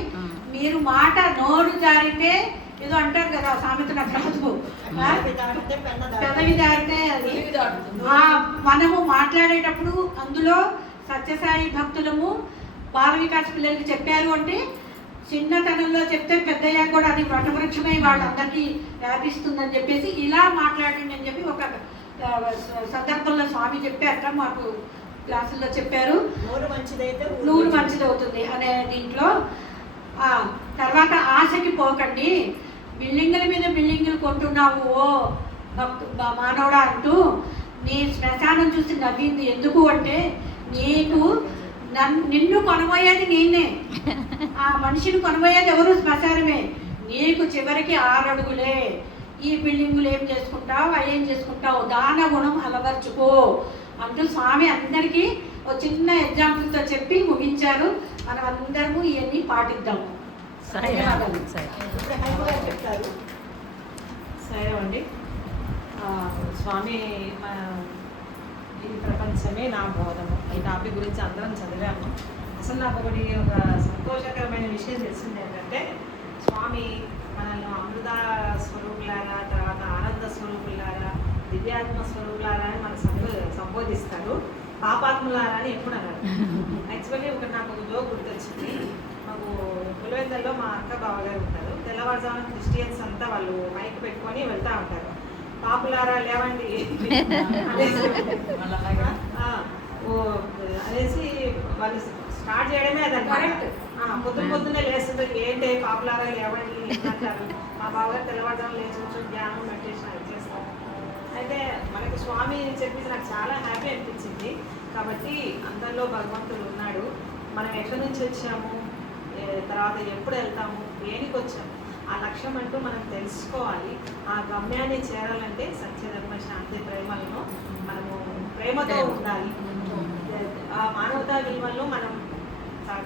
మీరు మాట నోరు జారితే ఏదో అంటారు కదా సామెత, నాకు రాదు, పెదవి దారితే అది. మనము మాట్లాడేటప్పుడు అందులో సత్యసాయి భక్తులము బాల వికాస్ పిల్లలకి చెప్పారు అంటే, చిన్నతనంలో చెప్తే పెద్దయ్యాక కూడా అది వటవృక్షమై వాళ్ళందరికీ వ్యాపిస్తుందని చెప్పేసి ఇలా మాట్లాడండి అని చెప్పి ఒక సందర్భంలో స్వామి చెప్పారట. మాకు క్లాసుల్లో చెప్పారు. నూరు మంచిదవుతుంది అనే దీంట్లో. తర్వాత ఆశకి పోకండి. బిల్డింగుల మీద బిల్డింగులు కొంటున్నావు ఓ మానవుడా అంటూ నీ శ్మశానం చూసి నవ్వింది ఎందుకు అంటే, నిన్ను కొనబోయేది నేనే, ఆ మనిషిని కొనబోయేది ఎవరు? శ్మశానమే. నీకు చివరికి 6 అడుగులే. ఈ బిల్డింగులు ఏం చేసుకుంటావు, అవేం చేసుకుంటావు, దాన గుణం అలవర్చుకో అంటూ స్వామి అందరికీ ఒక చిన్న ఎగ్జాంపుల్తో చెప్పి ముగించారు. మనం అందరము ఇవన్నీ పాటిద్దాము. చెప్తారు. సరే అండి. స్వామి ఈ ప్రపంచమే నా బోధము, ఈ టాపిక్ గురించి అందరం చదివాము. అసలు నాకు ఒక సంతోషకరమైన విషయం తెలిసింది ఏంటంటే, స్వామి మనల్ని అమృత స్వరూపులారా, తర్వాత ఆనంద స్వరూపులారా, దివ్యాత్మ స్వరూపులారా అని మనకు సంబోధిస్తారు. పాపాత్ములారా అని ఎప్పుడు అన్నారు. యాక్చువల్లీ నాకు ఒక జోక్ గుర్తొచ్చింది. మాకు పులివెందల్లో మా అక్క బావగారు ఉంటారు. తెల్లవారుజామున క్రిస్టియన్స్ అంతా వాళ్ళు మైక్ పెట్టుకొని వెళ్తూ ఉంటారు. పాపులారా లేవండి అనేసి వాళ్ళు స్టార్ట్ చేయడమే అది కరెక్ట్. పొద్దున్నే లేస్తుంటారు, ఏంటి పాపులారా లేవండి అంటారు. మా బావగారు తెల్లవారుజామున లేచి కూర్చొని ధ్యానం మెడిటేషన్ చేస్తారు. అయితే మనకి స్వామి చెప్పింది నాకు చాలా హ్యాపీ అనిపించింది. కాబట్టి అందరిలో భగవంతుడు ఉన్నాడు. మనం ఎక్కడి నుంచి వచ్చాము, తర్వాత ఎప్పుడు వెళ్తాము, దేనికి వచ్చాము, ఆ లక్ష్యం అంటూ మనం తెలుసుకోవాలి. ఆ గమ్యాన్ని చేరాలంటే సత్యధర్మ శాంతి ప్రేమలను మనము ప్రేమతో ఉండాలి. ఆ మానవతా విలువలను మనం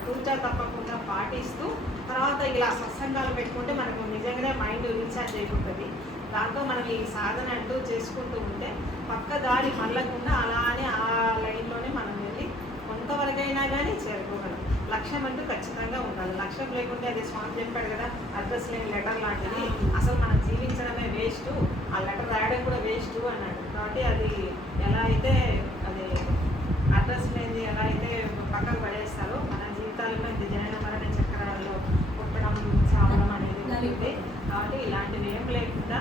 తూచా తప్పకుండా పాటిస్తూ తర్వాత ఇలా సత్సంగాలు పెట్టుకుంటే మనకు నిజంగానే మైండ్ రీఛార్జ్ అయిపోతుంది. దాంతో మనం ఈ సాధన అంటూ చేసుకుంటూ ఉంటే పక్క దారి మళ్ళకుండా అలానే ఆ లైన్లోనే మనం వెళ్ళి కొంతవరకైనా కానీ చేరుకోగలం. లక్ష్యం అంటూ ఖచ్చితంగా ఉండాలి. లక్ష్యం లేకుంటే అది స్వామి చెప్పాడు కదా, అడ్రస్ లేని లెటర్ లాంటిది, అసలు మనం జీవించడమే వేస్ట్, ఆ లెటర్ రాయడం కూడా వేస్ట్ అన్నాడు. కాబట్టి అది ఎలా అయితే అది అడ్రస్ లేనిది ఎలా అయితే పక్కకు పడేస్తారో మన జీవితాలలో ఇది జనన మరణ చక్రాల్లో పుట్టడం చావడం అనేది ఉంటుంది. కాబట్టి ఇలాంటివి ఏం లేకుండా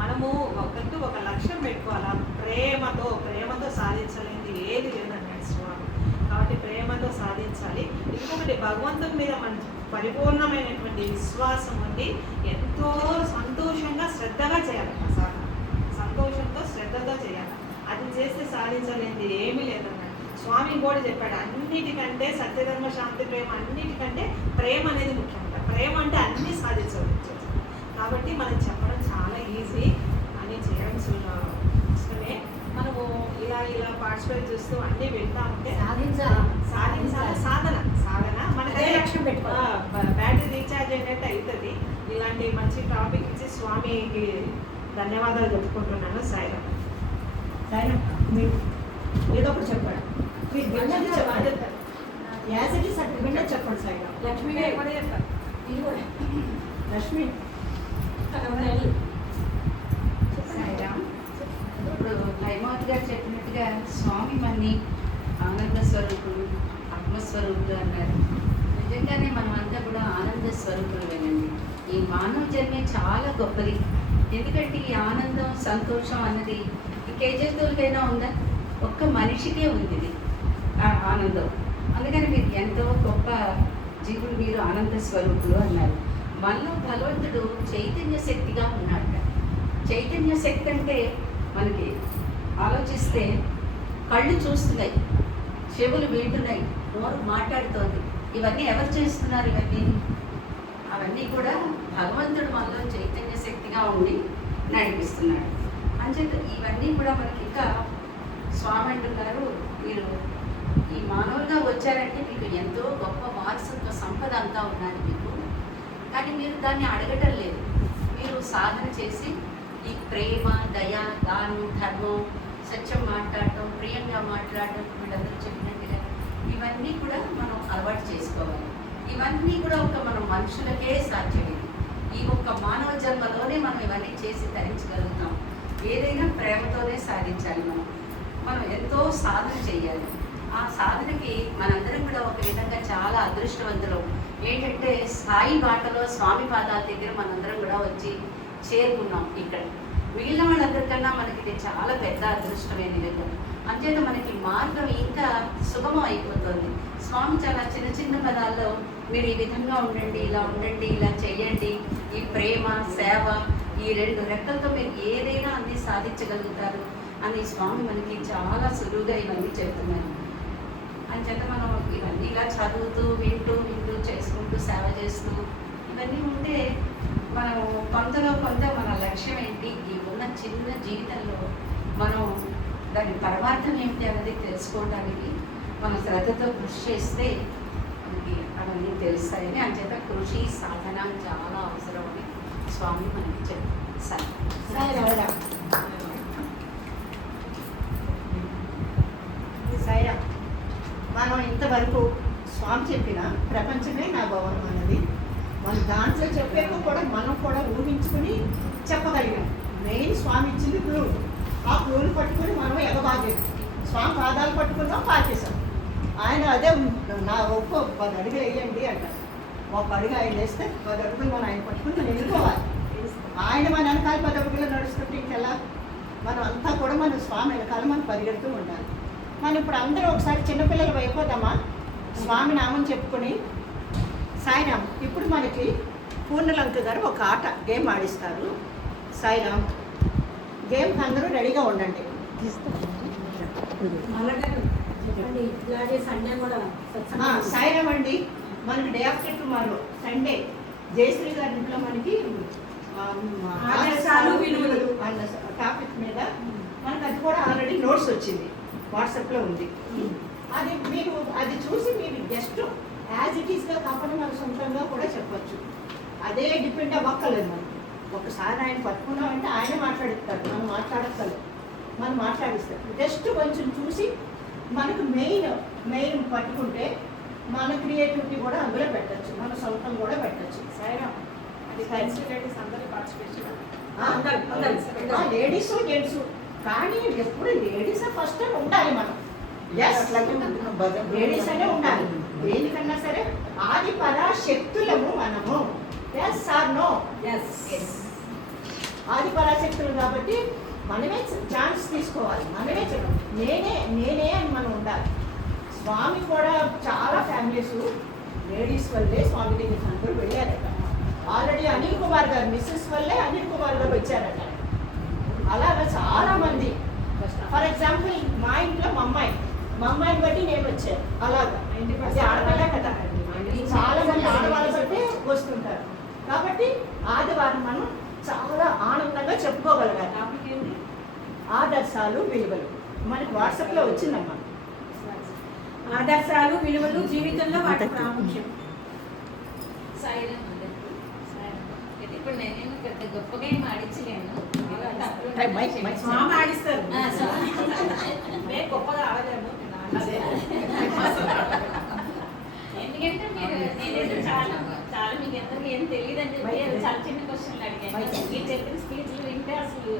మనము ఒకటి ఒక లక్ష్యం పెట్టుకోవాలా. ప్రేమతో సాధించలేనిది ఏది లేదన్నాడు స్వామి. కాబట్టి ప్రేమతో సాధించాలి. ఇంకొకటి భగవంతుని మీద మన పరిపూర్ణమైనటువంటి విశ్వాసం ఉంది. ఎంతో సంతోషంగా శ్రద్ధగా చేయాలి. ఆ సాధన సంతోషంతో శ్రద్ధతో చేయాలి. అది చేస్తే సాధించలేనిది ఏమీ లేదన్నాడు స్వామి. కూడా చెప్పాడు, అన్నిటికంటే సత్యధర్మ శాంతి ప్రేమ అన్నిటికంటే ప్రేమ అనేది ముఖ్యమంట. ప్రేమ అంటే అన్నీ సాధించవచ్చు. కాబట్టి మనం చెప్పడం చాలా ఈజీ, అని చేయడం ఇష్టమే. మనము ఇలా పార్టిసిపేట్ చేస్తూ అన్నీ వింటా ఉంటే సాధించాలి. సాధన మనకి లక్ష్యం పెట్టుకోవాలి. బ్యాటరీ రీఛార్జ్ అయినట్టు అవుతుంది. ఇలాంటి మంచి టాపిక్ ఇచ్చి స్వామికి ధన్యవాదాలు చెప్పుకుంటున్నాను. సాయిరామ్. మీరు ఏదో ఒకటి చెప్పండి. మీరు విన్నది చెప్పండి. యాసిటీ సర్టి విన్నది చెప్పండి. సాయిరామ్. లక్ష్మి లక్ష్మి సాయిరామ్. ఇప్పుడు లైమావతి గారు చెప్పినట్టుగా స్వామి మన్ని ఆనంద స్వరూపులు, ఆత్మస్వరూపులు అన్నారు. నిజంగానే మనం అంతా కూడా ఆనంద స్వరూపులమేనండి. ఈ మానవ జన్మే చాలా గొప్పది. ఎందుకంటే ఈ ఆనందం, సంతోషం అన్నది ఇంకే జంతువులకైనా ఉందా? ఒక్క మనిషికే ఉంది ఇది ఆ ఆనందం. అందుకని మీరు ఎంతో గొప్ప జీవులు, మీరు ఆనంద స్వరూపులు అన్నారు. మనలో భగవంతుడు చైతన్య శక్తిగా ఉన్నాడు. చైతన్య శక్తి అంటే మనకి ఆలోచిస్తే కళ్ళు చూస్తున్నాయి, చెవులు వింటున్నాయి, నోరు మాట్లాడుతోంది. ఇవన్నీ ఎవరు చేస్తున్నారు? అవన్నీ కూడా భగవంతుడు మనలో చైతన్య శక్తిగా ఉండి నడిపిస్తున్నాడు. అంచేత ఇవన్నీ కూడా మనకి ఇంకా స్వామి అంటున్నారు, మీరు ఈ మానవులుగా వచ్చారంటే మీకు ఎంతో గొప్ప వారసత్వ సంపద అంతా ఉన్నది మీకు. కానీ మీరు దాన్ని అడగటం లేదు. మీరు సాధన చేసి ఈ ప్రేమ, దయ, దానం, ధర్మం, సత్యం మాట్లాడటం, ప్రియంగా మాట్లాడటం, వీళ్ళందరూ చెప్పినట్టుగా ఇవన్నీ కూడా మనం అలవాటు చేసుకోవాలి. ఇవన్నీ కూడా మనం మనుషులకే సాధ్యమైంది. ఈ ఒక్క మానవ జన్మలోనే మనం ఇవన్నీ చేసి ధరించగలుగుతాం. ఏదైనా ప్రేమతోనే సాధించాలి. మనం ఎంతో సాధన చేయాలి. ఆ సాధనకి మనందరం కూడా ఒక విధంగా చాలా అదృష్టవంతులం. ఏంటంటే సాయి బాటలో స్వామి పాదాల దగ్గర మనందరం కూడా వచ్చి చేరుకున్నాం. ఇక్కడ మిగిలిన వాళ్ళందరికన్నా మనకి ఇది చాలా పెద్ద అదృష్టమైన విధంగా. అంచేత మనకి మార్గం ఇంకా సుగమం అయిపోతుంది. స్వామి చాలా చిన్న చిన్న పదాల్లో మీరు ఈ విధంగా ఉండండి, ఇలా ఉండండి, ఇలా చెయ్యండి, ఈ ప్రేమ, సేవ, ఈ రెండు రెక్కలతో మీరు ఏదైనా అన్ని సాధించగలుగుతారు అని స్వామి మనకి చాలా సులువుగా ఇవన్నీ చెప్తున్నారు. అంచేత మనం ఇవన్నీ ఇలా చదువుతూ వింటూ చేసుకుంటూ సేవ చేస్తూ ఇవన్నీ ఉంటే మనం కొంతలో కొంత మన లక్ష్యం ఏంటి, ఈ ఉన్న చిన్న జీవితంలో మనం దాని పరమార్థం ఏమిటి అన్నది తెలుసుకోవడానికి మన శ్రద్ధతో కృషి చేస్తే మనకి అవన్నీ తెలుస్తాయని. అంచేత కృషి, సాధన చాలా అవసరం అని స్వామి మనకి చెప్తారు. సాయిరామ్. మనం ఇంతవరకు స్వామి చెప్పిన ప్రపంచమే నా భవనం అన్నది మన దాంట్లో చెప్పాక కూడా మనం కూడా ఊహించుకుని చెప్పగలిగాం. మెయిన్ స్వామి ఇచ్చింది క్లూ. ఆ క్లూని పట్టుకుని మనం ఎగబాగేది. స్వామి పాదాలు పట్టుకున్నాం, పాకేశాం. ఆయన అదే నా ఒక్క 10 అడుగులు వేయండి అంటారు. ఒక అడుగు ఆయన వేస్తే 10 అడుగులు మనం ఆయన పట్టుకుని మనం వెళ్ళిపోవాలి. ఆయన మన వెనకాల 10 అడుగులు నడుస్తుంటే ఇంకెలా? మనం అంతా కూడా మన స్వామి వెనకాల మనం పరిగెడుతూ ఉండాలి. మనం ఇప్పుడు అందరూ ఒకసారి చిన్నపిల్లలు అయిపోదామా? స్వామి నామం చెప్పుకొని సాయిరామ్. ఇప్పుడు మనకి పూర్ణలంక గారు ఒక ఆట గేమ్ ఆడిస్తారు. సాయిరామ్ గేమ్కి అందరూ రెడీగా ఉండండి. చెప్పండి ఇట్లాగే సండే కూడా సాయిరామ్ అండి. మనకి day after tomorrow Sunday Jayashree గారి ఇంట్లో మనకి ఆదర్శాలు, విలువలు అన్న టాపిక్ మీద మనకు అది కూడా ఆల్రెడీ నోట్స్ వచ్చింది, వాట్సాప్లో ఉంది. అది మీరు అది చూసి మీరు జస్ట్ యాజ్ ఇట్ ఈస్గా కాకుండా మన సొంతంగా కూడా చెప్పొచ్చు. అదే డిపెండ్ అవ్వక్కర్లేదు మనం. ఒకసారి ఆయన పట్టుకున్నామంటే ఆయన మాట్లాడిస్తారు, మనం మాట్లాడక్కర్లేదు, మనం మాట్లాడిస్తారు. జస్ట్ కొంచెం చూసి మనకు మెయిన్ పట్టుకుంటే మన క్రియేటివిటీ కూడా అందులో పెట్టచ్చు, మన సొంతం కూడా పెట్టచ్చు. అది ఫ్రెండ్స్ రిలేటివ్స్ అందరూ పార్టిసిపేషన్ లేడీస్ జెంట్స్, కానీ ఎప్పుడు లేడీస్ ఫస్ట్ ఉండాలి. మనం లేడీస్ అనే ఉండాలి. దేనికన్నా సరే ఆది పరాశక్తులము మనము. Yes or no? ఆది పరాశక్తులు కాబట్టి మనమే ఛాన్స్ తీసుకోవాలి, మనమే నేనే అని మనం ఉండాలి. స్వామి కూడా చాలా ఫ్యామిలీస్ లేడీస్ వల్లే స్వామి దగ్గర అందరూ వెళ్ళారట. ఆల్రెడీ అనిల్ కుమార్ గారు మిస్సెస్ వల్లే అనిల్ కుమార్ గారు వచ్చారట. అలాగా చాలా మంది. ఫర్ ఎగ్జాంపుల్ మా ఇంట్లో మా అమ్మాయిని బట్టి నేను వచ్చాను. అలాగా అది ఆడపిల్ల కదా, చాలా మంది ఆడవాళ్ళ బట్టి వస్తుంటారు. కాబట్టి ఆదివారం మనం చాలా ఆనందంగా చెప్పుకోగలగాలి. టాపిక్ ఏంటి? ఆదర్శాలు, విలువలు. మనకి వాట్సాప్లో వచ్చిందమ్మా. ఆదర్శాలు, విలువలు జీవితంలో వాటి ప్రాముఖ్యం. ఇప్పుడు నేనేం పెద్ద గొప్పగా ఏం ఆడించలేను. స్వామి ఆడిస్తారు. మేము గొప్పగా ఆడలేము. ఎందుకంటే నేనేదో చాలా మీకు అందరికీ ఏం తెలియదు అని చెప్పి చాలా చిన్న క్వశ్చన్లు అడిగాను. మీరు చెప్పిన స్పీచ్లు వింటే అసలు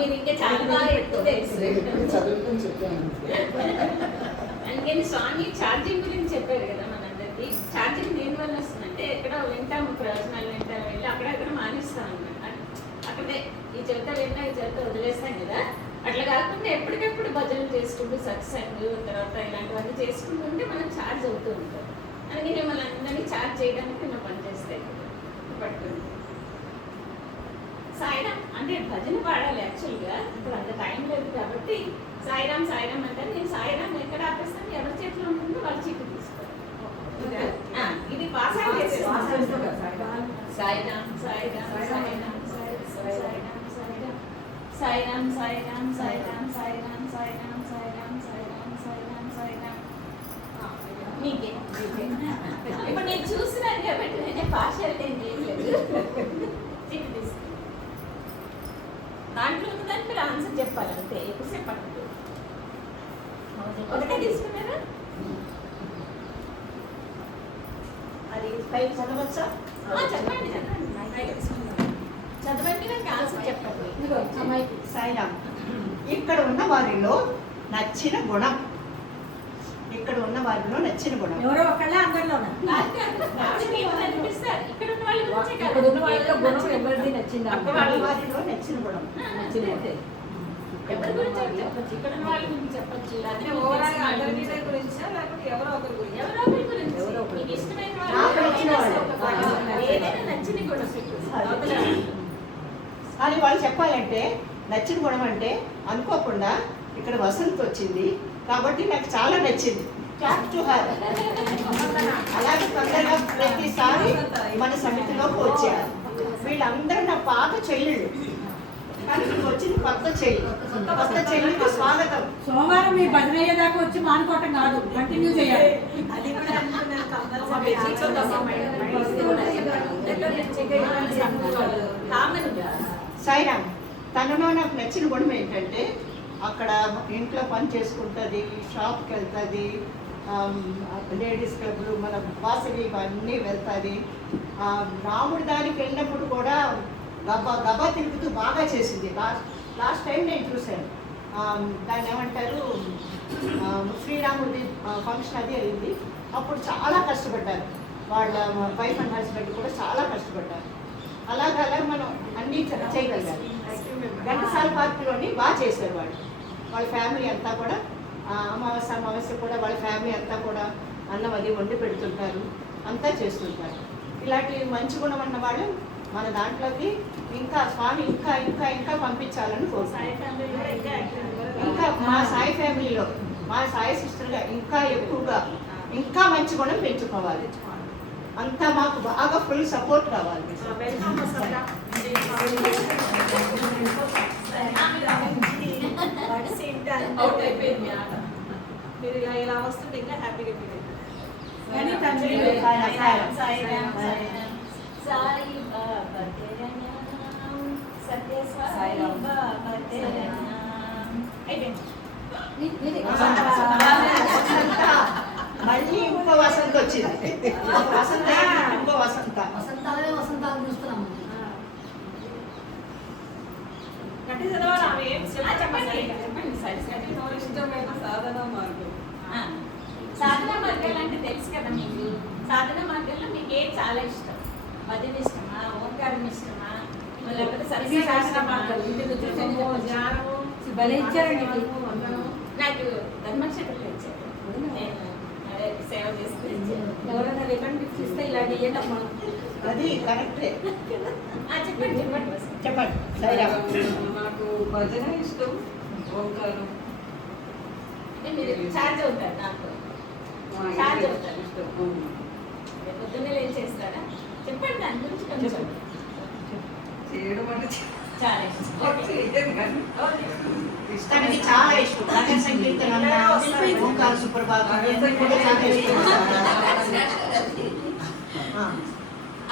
మీరు ఇంకా చాలా బాగా ఎక్కువ తెలుసు. అందుకని స్వామి ఛార్జింగ్ గురించి చెప్పారు కదా మనందరికీ. ఛార్జింగ్ దేనివల్ల వస్తుందంటే ఎక్కడో వింటాము, ప్రయోజనాలు వింటాము, వెళ్ళి అక్కడక్కడ మానేస్తాం అన్నమాట. అక్కడే ఈ చెవిత విన్నా ఈ చెవిత వదిలేస్తాం కదా. అట్లా కాకుండా ఎప్పటికెప్పుడు భజనలు చేసుకుంటూ సత్సంగ్ తర్వాత ఇలాంటివన్నీ చేసుకుంటుంటే మనం ఛార్జ్ అవుతూ ఉంటాం. అందుకే మిమ్మల్ని అందరినీ ఛార్జ్ చేయడానికి మేము పనిచేస్తాయి పట్టుకుంటాం. సాయిరామ్ అంటే భజన పాడాలి యాక్చువల్గా. ఇప్పుడు అంత టైం లేదు కాబట్టి సాయిరామ్ సాయిరామ్ అంటారు. నేను సాయిరామ్ ఎక్కడ ఆపేస్తాను, ఎవరి చేతిలో ఉంటుందో వాళ్ళ చీటి తీసుకోవాలి. ఇది పాస్ అయితే సాయిరామ్ సాయిరామ్ సాయిరామ్ సాయిరామ్ సాయిరామ్ సాయిరామ్ సాయిరామ్ సాయిరామ్ సాయిరామ్ సాయిరామ్ సాయిరామ్ సాయిరామ్ సాయిరామ్ మీకే. ఇప్పుడు నేను చూసినాను కాబట్టి నేనే పార్షియాలిటీ ఏం చేయలేదు. చీటి తీసుకో. దాంట్లో ఉన్నదాన్ని మీరు ఆన్సర్ చెప్పాలి అంతే, ఎక్కువసేపు పట్టుకో. ఒకటే తీసుకున్నారా? అది పైకి చదవచ్చా? చెప్పండి చదవండి, నాకు ఆన్సర్ చెప్పండి. సాయిరామ్. ఇక్కడ ఉన్న వారిలో నచ్చిన గుణం, ఇక్కడ ఉన్న వారిలో నచ్చిన గుణం ఎవరో ఒకళ్ళ అందరిలో అనిపిస్తారు. ఇక్కడ ఉన్న వాళ్ళ గురించే కాదు. ఇక్కడ ఉన్న వాళ్ళలో గుణం ఎవరిది నచ్చింది? అక్కడ వాళ్ళ వారిలో నచ్చిన గుణం. నచ్చినట్టే ఎవరి గురించి చెప్పచ్చు, ఇక్కడ ఉన్న వాళ్ళ గురించి చెప్పచ్చు. అంటే ఓవరాల్ అందరి గురించా లేకపోతే ఎవరో ఒకరి గురించి? ఎవరో ఒకరి గురించి. మీకు ఇష్టమైన నాకు నచ్చిన వాళ్ళు ఏదైనా నచ్చిన గుణం అది వాళ్ళు చెప్పాలంటే నచ్చిన గుణం అంటే అనుకోకుండా ఇక్కడ వసంత్ వచ్చింది కాబట్టి నాకు చాలా నచ్చింది. Clap to her. అలాగే తొందరగా ప్రతిసారి మన సమితిలోకి వచ్చారు. వీళ్ళందరూ నా పాత చెల్లెళ్ళు, కానీ ఇప్పుడు వచ్చింది కొత్త చెల్లి. కొత్త చెల్లికి స్వాగతం. సోమవారం మీ భజన అయ్యేదాకా వచ్చి మానుకోవటం కాదు, కంటిన్యూ చేయాలి. అది కూడా సాయిరామ్. తనలో నాకు నచ్చిన గుణం ఏంటంటే అక్కడ ఇంట్లో పని చేసుకుంటుంది, షాప్కి వెళ్తుంది, లేడీస్ క్లబ్లు మన వాసవి ఇవన్నీ వెళ్తుంది. రాముడి దానికి వెళ్ళినప్పుడు కూడా గబా తిరుగుతూ బాగా చేసింది. లాస్ట్ టైం నేను చూశాను. దాన్ని ఏమంటారు, శ్రీరాముడి ఫంక్షన్ అది అయింది. అప్పుడు చాలా కష్టపడ్డారు వాళ్ళ వైఫ్ అండ్ హస్బెండ్ కూడా చాలా కష్టపడ్డారు. అలాగే మనం అన్నీ చేయగలిగారు. ఘంటసాల పార్కులోని బాగా చేశారు వాళ్ళ ఫ్యామిలీ అంతా కూడా. అమావాస్య కూడా వాళ్ళ ఫ్యామిలీ అంతా కూడా అన్నం అది వండి పెడుతుంటారు, అంతా చేస్తుంటారు. ఇలాంటి మంచి గుణం అన్న వాళ్ళు మన దాంట్లోకి ఇంకా స్వామి ఇంకా ఇంకా ఇంకా పంపించాలని కోరుతున్నాను. ఇంకా మా సాయి ఫ్యామిలీలో మా సాయి సిస్టర్గా ఇంకా ఎక్కువగా ఇంకా మంచి గుణం పెంచుకోవాలి. అంతా మాకు బాగా ఫుల్ సపోర్ట్ కావాలి. వెల్కమ్ వసంత. అవుట్ అయిపోయింది మీ ఆట. మీరు ఇలా వస్తుంటే ఇంకా హ్యాపీగా ఫీల్ అవుతుంది. కానీ తండ్రి సాయి బాబా తెరా నామ్, సత్య సాయి సాయిరామ్. బాబా తెరా నామ్. అయిపోయింది. మళ్ళీ ఇంకో వసంత వచ్చింది. వసంత ఇంకో వసంత. వసంతాలే వసంతాలు చూస్తున్నాము. గట్టి చదవాలి ఆమె ఏం చెప్పండి. ఇష్టమైన సాధన మార్గం. సాధన మార్గాలు అంటే తెలుసు కదా మీకు. సాధన మార్గాల్లో మీకు ఏం చాలా ఇష్టం? భజన ఇష్టమా, ఓంకారం ఇష్టమా, లేకపోతే ఇవి సాధన సత్సంగ మార్గాలు. ఇందులో చూసాను ధ్యానము భలే ఇచ్చారండి ఇది. నాకు ధర్మక్షేత్రం ఇచ్చారు. నేను అదే సేవ చేస్తూ ఇచ్చారు. ఎవరైనా రిటర్న్ గిఫ్ట్ ఇస్తే ఇలాంటి ఇయ్యటమ్మా. అది కరెక్టే. చెప్పండి చెప్పండి చెప్పండి. సాయిరామ్. నాకు భజన ఇష్టం, ఓంకారం. అంటే మీరు ఛార్జ్ అవుతారు నాకు. చాలా ఇష్టం. పొద్దున్నే ఏం చేస్తారా? చెప్పండి దాని గురించి కొంచెం. చేయడం అంటే చాలా ఇష్టం. ఓకే. చేయను కానీ తనకి చాలా ఇష్టం. భజన సంకీర్తన, ఓంకార సుప్రభాతం ఇవన్నీ కూడా చాలా ఇష్టం.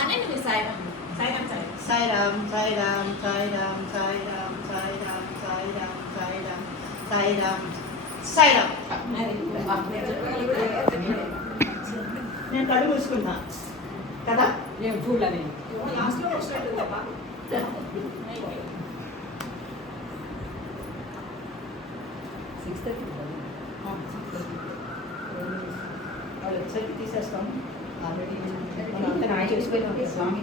అనండి మీరు సాయిరామ్. సాయిరామ్ సాయిరామ్. సాయిరామ్ సాయిరామ్ సాయిరామ్ సాయిరామ్ సాయిరామ్ సాయిరామ్ సాయిరామ్ సాయిరామ్ సాయిరామ్. నేను కళ్ళు మూసుకున్నా కదా. నేను చూడలే. లాస్ట్లో వచ్చినట్టుంది తప్ప. వాళ్ళు వచ్చేసరికి తీసేస్తాం. ఆల్రెడీ మనం అంతా నాయ చేసిపోయినా స్వామి